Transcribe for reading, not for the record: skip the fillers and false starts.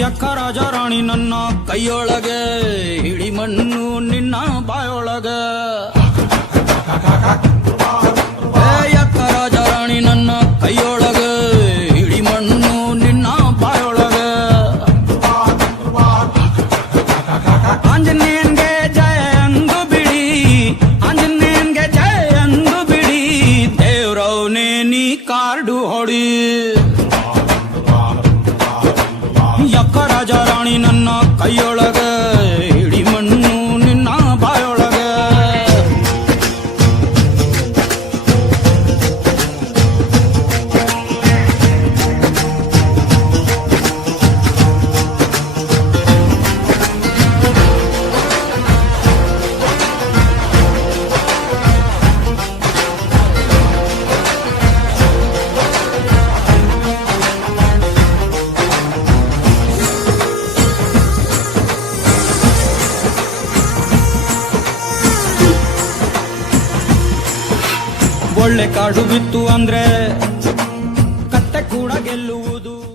ಯಕ್ಕ ರಾಜ ರಾಣಿ ನನ್ನ ಕೈಯೊಳಗೆ ಹಿಡಿ ಮಣ್ಣು ನಿನ್ನ ಬಾಯೊಳಗೆ ಯಕ್ಕ ರಾಜ ರಾಣಿ ನನ್ನ ಕೈಯೊಳಗೆ ಹಿಡಿ ಮಣ್ಣು ನಿನ್ನ ಬಾಯೊಳಗೆ ಆಂಜನೇಯನ್ಗೆ ಜಯ ಅಂದು ಬಿಡಿ ಆಂಜನೇಯನ್ಗೆ ಜಯ ಅಂದು ಬಿಡಿ ದೇವ್ರವ್ನೇ ನೀ ಕಾರ್ಡು ಹೊಡಿ ಯಕ್ಕ ರಾಜ ರಾಣಿ ನನ್ನ ಕೈಯೊಳಗ ಹಿಡಿ ಮಣ್ಣು ನಿನ್ನ ಬಾಯೊಳಗ ಒಳ್ಳೆ ಕಾಡು ಬಿತ್ತು ಅಂದ್ರೆ ಕತ್ತೆ ಕೂಡ ಗೆಲ್ಲುವುದು.